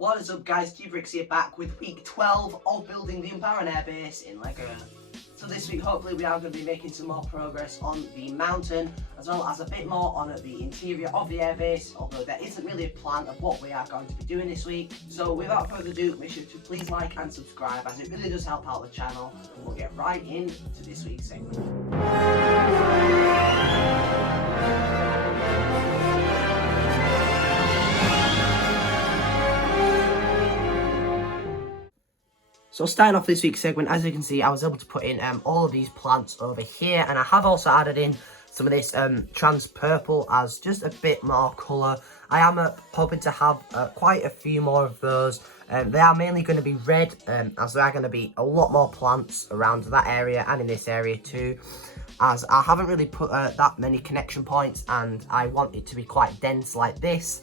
What is up guys, brix here back with week 12 of building the Umbaran Airbase in Lego. So this week hopefully we are going to be making some more progress on the mountain as well as a bit more on the interior of the airbase, although there isn't really a plan of what we are going to be doing this week. So without further ado, make sure to please like and subscribe as it really does help out the channel, and we'll get right into this week's segment. So starting off this week's segment, as you can see, I was able to put in all of these plants over here, and I have also added in some of this trans purple as just a bit more colour. I am hoping to have quite a few more of those. They are mainly going to be red, as there are going to be a lot more plants around that area and in this area too, as I haven't really put that many connection points and I want it to be quite dense like this.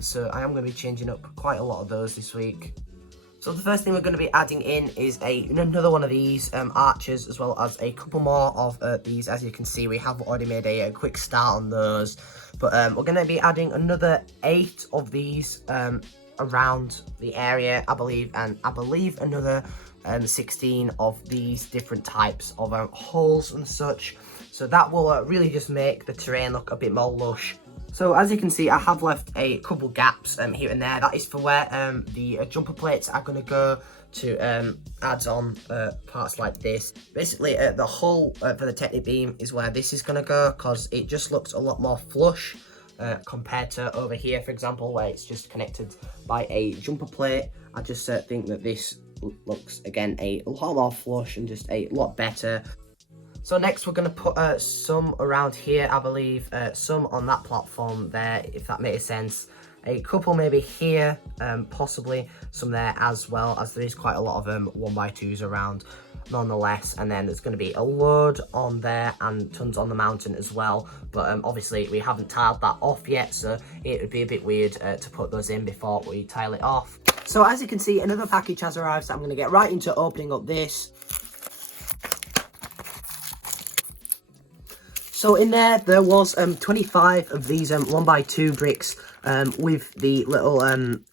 So I am going to be changing up quite a lot of those this week. So the first thing we're going to be adding in is another one of these archers, as well as a couple more of these. As you can see, we have already made a quick start on those, but we're going to be adding another 8 of these around the area, I believe, and I believe another 16 of these different types of holes and such. So that will really just make the terrain look a bit more lush. So as you can see, I have left a couple gaps here and there. That is for where the jumper plates are going to go to add on parts like this. Basically, the hole for the Technic beam is where this is going to go, because it just looks a lot more flush compared to over here, for example, where it's just connected by a jumper plate. I just think that this looks, again, a lot more flush and just a lot better. So next we're going to put some around here, I believe, some on that platform there, if that makes sense. A couple maybe here, possibly some there as well, as there is quite a lot of 1x2s around nonetheless. And then there's going to be a load on there and tons on the mountain as well. But obviously we haven't tiled that off yet, so it would be a bit weird to put those in before we tile it off. So as you can see, another package has arrived, so I'm going to get right into opening up this. So in there was 25 of these 1x2 bricks with the little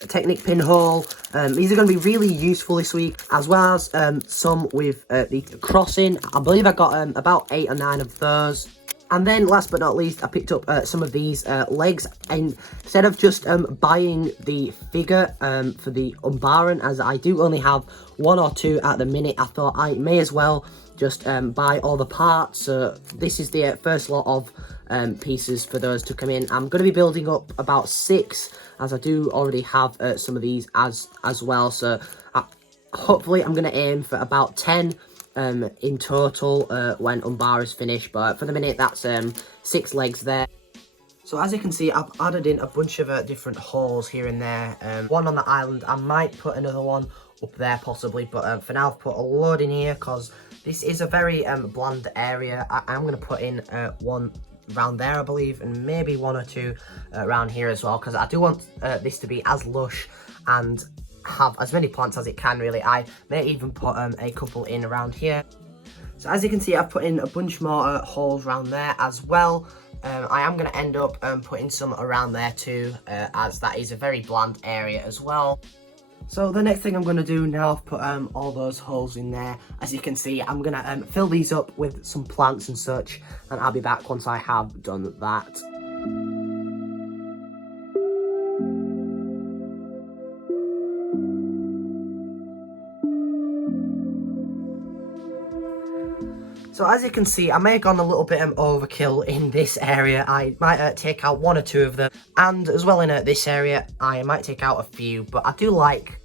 Technic pinhole. These are going to be really useful this week, as well as some with the crossing. I believe I got about 8 or 9 of those. And then last but not least, I picked up some of these legs, and instead of just buying the figure for the Umbaran, as I do only have 1 or 2 at the minute, I thought I may as well just buy all the parts. So this is the first lot of pieces for those to come in. I'm going to be building up about 6, as I do already have some of these as well. So hopefully I'm going to aim for about 10 in total when Umbara is finished, but for the minute that's 6 legs there. So as you can see, I've added in a bunch of different holes here and there. One on the island, I might put another one up there possibly, but for now I've put a load in here because this is a very bland area. I'm going to put in one around there, I believe, and maybe 1 or 2 around here as well, because I do want this to be as lush and have as many plants as it can, really. I may even put a couple in around here. So as you can see, I've put in a bunch more holes around there as well. I am going to end up putting some around there too, as that is a very bland area as well. So the next thing I'm going to do now, I've put all those holes in there. As you can see, I'm going to fill these up with some plants and such, and I'll be back once I have done that. So as you can see, I may have gone a little bit overkill in this area. I might take out 1 or 2 of them, and as well in this area, I might take out a few, but I do like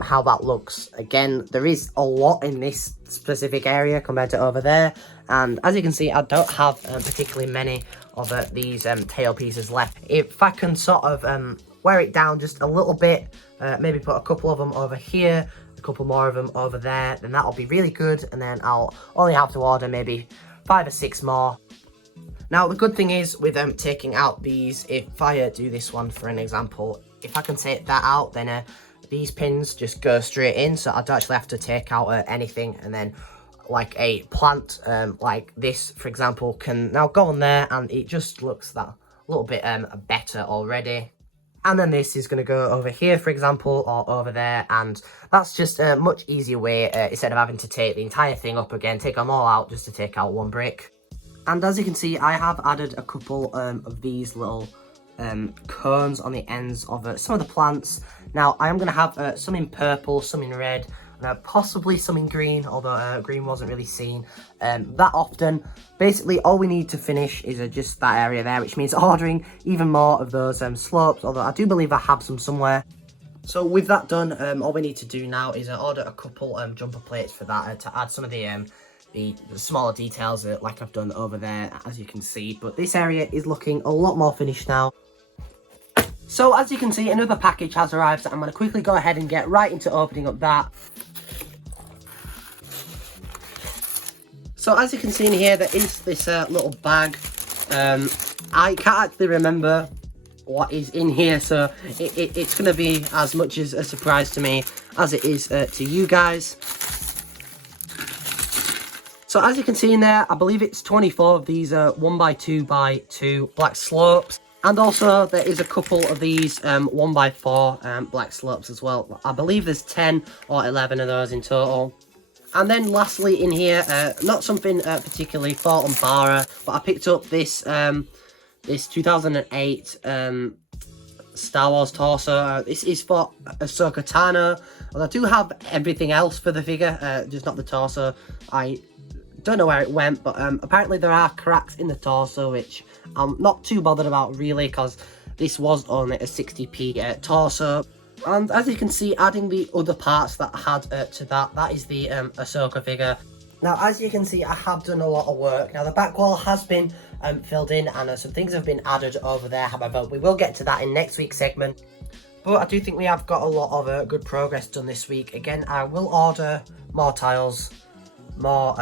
how that looks. Again, there is a lot in this specific area compared to over there, and as you can see, I don't have particularly many of these tail pieces left. If I can sort of wear it down just a little bit, maybe put a couple of them over here, a couple more of them over there, then that'll be really good, and then I'll only have to order maybe 5 or 6 more. Now the good thing is with taking out these, if I do this one for an example, if I can take that out, then these pins just go straight in, so I don't actually have to take out anything, and then like a plant like this, for example, can now go on there, and it just looks that little bit better already. And then this is going to go over here, for example, or over there. And that's just a much easier way, instead of having to take the entire thing up again, take them all out just to take out one brick. And as you can see, I have added a couple of these little cones on the ends of some of the plants. Now, I am going to have some in purple, some in red, possibly some in green, although green wasn't really seen that often. Basically, all we need to finish is just that area there, which means ordering even more of those slopes, although I do believe I have some somewhere. So with that done, all we need to do now is order a couple jumper plates for that to add some of the smaller details like I've done over there, as you can see. But this area is looking a lot more finished now. So as you can see, another package has arrived, so I'm going to quickly go ahead and get right into opening up that. So as you can see in here, there is this little bag. I can't actually remember what is in here, so it's going to be as much as a surprise to me as it is to you guys. So as you can see in there, I believe it's 24 of these 1x2x2 black slopes. And also there is a couple of these 1x4 black slopes as well. I believe there's 10 or 11 of those in total. And then lastly in here, not something particularly for UMBARA, but I picked up this this 2008 Star Wars torso. This is for Ahsoka Tano. And I do have everything else for the figure, just not the torso. I don't know where it went, but apparently there are cracks in the torso, which I'm not too bothered about really, because this was only a 60p torso. And as you can see, adding the other parts that I had to that is the Ahsoka figure. Now, as you can see, I have done a lot of work. Now, the back wall has been filled in, and some things have been added over there. However, we will get to that in next week's segment. But I do think we have got a lot of good progress done this week. Again, I will order more tiles, more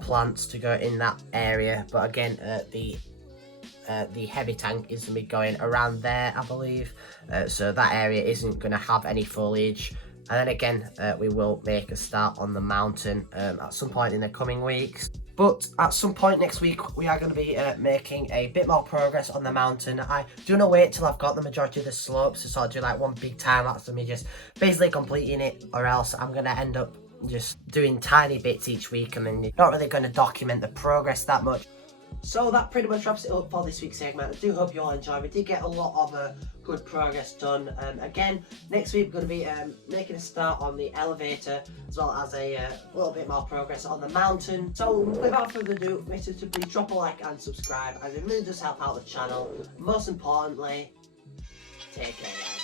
plants to go in that area. But again, the heavy tank is going to be going around there, I believe. So that area isn't going to have any foliage. And then again, we will make a start on the mountain at some point in the coming weeks. But at some point next week, we are going to be making a bit more progress on the mountain. I do not wait till I've got the majority of the slopes to sort of do like one big time lapse of me just basically completing it, or else I'm going to end up just doing tiny bits each week and then not really going to document the progress that much. So that pretty much wraps it up for this week's segment. I do hope you all enjoyed. We did get a lot of good progress done. Again, next week we're going to be making a start on the elevator, as well as a little bit more progress on the mountain. So without further ado, make sure to please drop a like and subscribe, as it really does help out the channel. Most importantly, take care, guys.